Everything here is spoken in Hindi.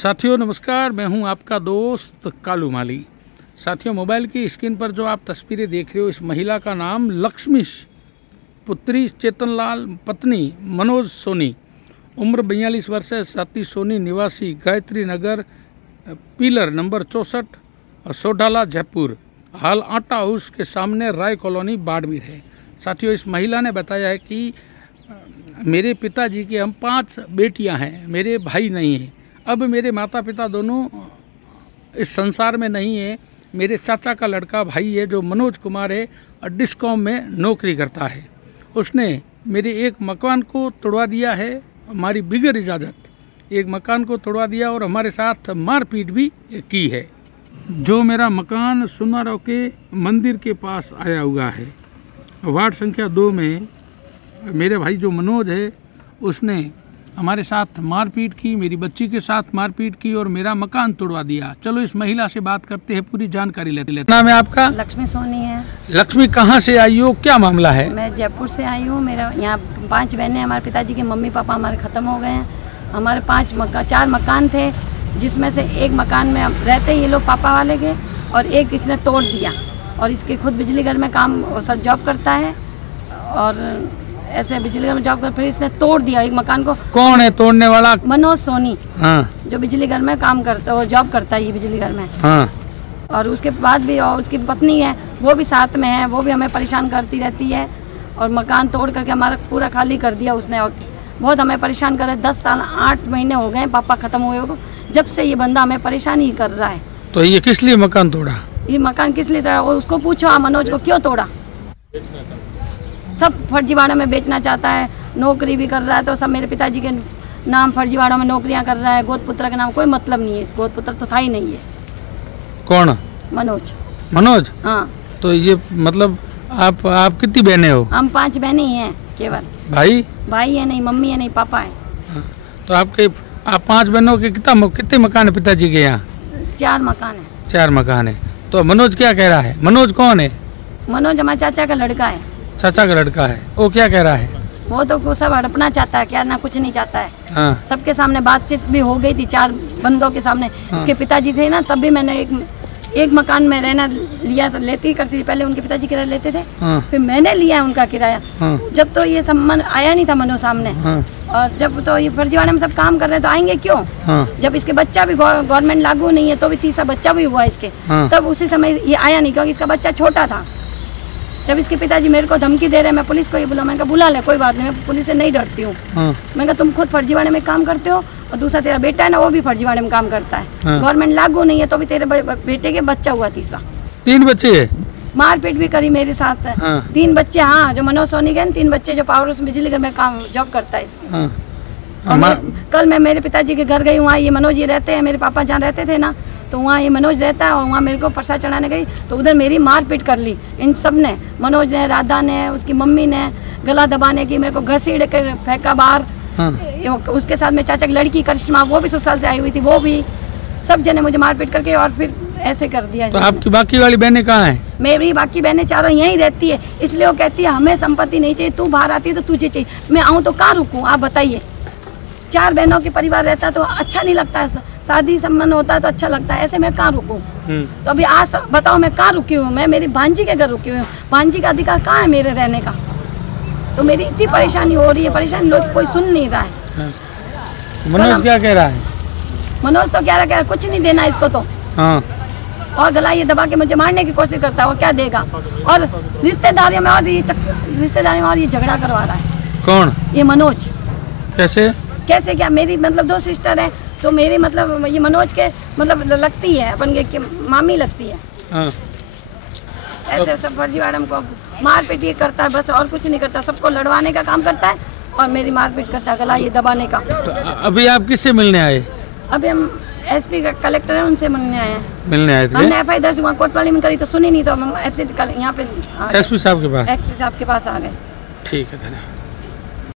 साथियों नमस्कार, मैं हूं आपका दोस्त कालू माली। साथियों, मोबाइल की स्क्रीन पर जो आप तस्वीरें देख रहे हो, इस महिला का नाम लक्ष्मी, पुत्री चेतनलाल, पत्नी मनोज सोनी, उम्र 42 वर्ष है, सती सोनी, निवासी गायत्री नगर, पिलर नंबर 64, सोडाला, जयपुर। हाल आटा हाउस के सामने राय कॉलोनी, बाड़मेर है। साथियों, इस महिला ने बताया है कि मेरे पिताजी की हम 5 बेटियां हैं, मेरे भाई नहीं हैं। अब मेरे माता पिता दोनों इस संसार में नहीं है। मेरे चाचा का लड़का भाई है जो मनोज कुमार है और डिस्कॉम में नौकरी करता है। उसने मेरे एक मकान को तोड़वा दिया है, हमारी बिगर इजाज़त एक मकान को तोड़वा दिया और हमारे साथ मारपीट भी की है। जो मेरा मकान सुनाराव के मंदिर के पास आया हुआ है, वार्ड संख्या 2 में मेरे भाई जो मनोज है उसने हमारे साथ मारपीट की, मेरी बच्ची के साथ मारपीट की और मेरा मकान तोड़वा दिया। चलो इस महिला से बात करते हैं, पूरी जानकारी लेते हैं। नाम है आपका? लक्ष्मी सोनी है। लक्ष्मी, कहाँ से आई हो, क्या मामला है? मैं जयपुर से आई हूँ। मेरा यहाँ 5 बहनें, हमारे पिताजी के मम्मी पापा हमारे ख़त्म हो गए हैं। हमारे 4 मकान थे, जिसमें से एक मकान में रहते ये लोग पापा वाले के, और एक इसने तोड़ दिया। और इसके खुद बिजली घर में काम जॉब करता है और ऐसे बिजली घर में जॉब कर, फिर इसने तोड़ दिया एक मकान को। कौन है तोड़ने वाला? मनोज सोनी। हाँ। जो बिजली घर में काम करता है, वो जॉब करता है ये बिजली घर में। हाँ। और उसके बाद भी, और उसकी पत्नी है वो भी साथ में है, वो भी हमें परेशान करती रहती है। और मकान तोड़ करके हमारा पूरा खाली कर दिया उसने और बहुत हमें परेशान कर रहा है। 10 साल 8 महीने हो गए पापा ख़त्म हुए को, जब से ये बंदा हमें परेशान ही कर रहा है। तो ये किस लिए मकान तोड़ा? ये मकान किस लिए तोड़ा, उसको पूछो आप, मनोज को क्यों तोड़ा। सब फर्जीवाड़ा में बेचना चाहता है, नौकरी भी कर रहा है, तो सब मेरे पिताजी के नाम फर्जीवाड़ा में नौकरियां कर रहा है। गोदपुत्र के नाम कोई मतलब नहीं है, इस गोदपुत्र तो था ही नहीं है। कौन? मनोज। मनोज? हाँ। तो ये मतलब आप कितनी बहनें हो? हम 5 बहनें ही हैं केवल। भाई है नहीं, मम्मी है नहीं, पापा है। तो आप 5 बहनों के कितने मकान है पिताजी के यहाँ? 4 मकान है। 4 मकान है। तो मनोज क्या कह रहा है? मनोज कौन है? मनोज हमारे चाचा का लड़का है। चाचा का लड़का है, वो क्या कह रहा है? वो तो सब हड़पना चाहता है, क्या ना कुछ नहीं चाहता है। हाँ। सबके सामने बातचीत भी हो गई थी, 4 बंदों के सामने। हाँ। इसके पिताजी थे ना, तब भी मैंने एक मकान में रहना लिया, लेती करती थी। पहले उनके पिताजी किराया लेते थे। हाँ। फिर मैंने लिया उनका किराया। हाँ। जब तो ये संबंध आया नहीं था मनो सामने। हाँ। और जब तो ये फर्जीवाड़े में सब काम कर रहे हैं तो आएंगे क्यों? हाँ। जब इसके बच्चा भी गवर्नमेंट लागू नहीं है, तो भी तीसरा बच्चा भी हुआ इसके। हाँ। तब उसी समय ये आया नहीं, क्योंकि इसका बच्चा छोटा था। जब इसके पिताजी मेरे को धमकी दे रहे, मैं पुलिस को ये बोला, मैंने कहा बुला ले, कोई बात नहीं, मैं पुलिस से नहीं डरती हूँ। हाँ। मैंने कहा तुम खुद फर्जीवाड़े में काम करते हो और दूसरा तेरा बेटा है ना, वो भी फर्जीवाड़े में काम करता है। हाँ। गवर्नमेंट लागू नहीं है, तो भी तेरे बेटे के बच्चा हुआ तीसरा। 3 बच्चे है? मारपीट भी करी मेरे साथ है। हाँ। 3 बच्चे। हाँ, जो मनोज सोनी के 3 बच्चे, जो पावर हाउस बिजली घर में काम जॉब करता है इसके। हाँ। कल मैं मेरे पिताजी के घर गई, वहाँ ये मनोज ये रहते हैं, मेरे पापा जहाँ रहते थे ना, तो वहाँ ये मनोज रहता है। और वहाँ मेरे को प्रसाद चढ़ाने गई तो उधर मेरी मारपीट कर ली इन सब ने, मनोज ने, राधा ने, उसकी मम्मी ने गला दबाने की, मेरे को घसीट कर फेंका बाहर। हाँ। उसके साथ में चाचा की लड़की करिश्मा, वो भी ससुराल से आई हुई थी, वो भी सब जने मुझे मारपीट करके और फिर ऐसे कर दिया। तो आपकी बाकी वाली बहनें कहाँ हैं? मेरी बाकी बहनें चारों यहीं रहती है, इसलिए वो कहती है हमें संपत्ति नहीं चाहिए, तू बाहर आती है तो तुझे चाहिए। मैं आऊँ तो कहाँ रुकूँ, आप बताइए। 4 बहनों के परिवार रहता है तो अच्छा नहीं लगता है, शादी संबंध होता है तो अच्छा लगता है, ऐसे मैं कहाँ रुकूँ? तो अभी आज बताओ मैं कहाँ रुकी हूँ? मैं मेरी भांजी के घर रुकी हूँ। भांजी का अधिकार कहाँ है मेरे रहने का? तो मेरी इतनी परेशानी हो रही है, परेशानी लोग कोई सुन नहीं रहा है। मनोज क्या कह रहा है? मनोज तो कह रहा है कुछ नहीं देना इसको तो। हाँ। और गला ये दबा के मुझे मारने की कोशिश करता है, वो क्या देगा? और रिश्तेदारियों में और ये झगड़ा करवा रहा है। कौन? ये मनोज। कैसे क्या? मेरी मतलब 2 सिस्टर है, तो मेरी मतलब ये मनोज के मतलब लगती है, अपन के मामी लगती है। हाँ। ऐसे सब फर्जीवाड़ा को मारपीट ये करता है, बस और कुछ नहीं करता। सबको लड़वाने का काम करता है और मेरी मारपीट करता है, गला ये दबाने का। तो अभी आप किससे मिलने आए? अभी हम SP का कलेक्टर है, उनसे मिलने आए हैं। मिलने आए थे? हमने FI दर्ज वहाँ कोतवाली में करी तो सुनी नहीं, तो हम यहाँ पे SP साहब के पास आ गए। ठीक है, धन्यवाद।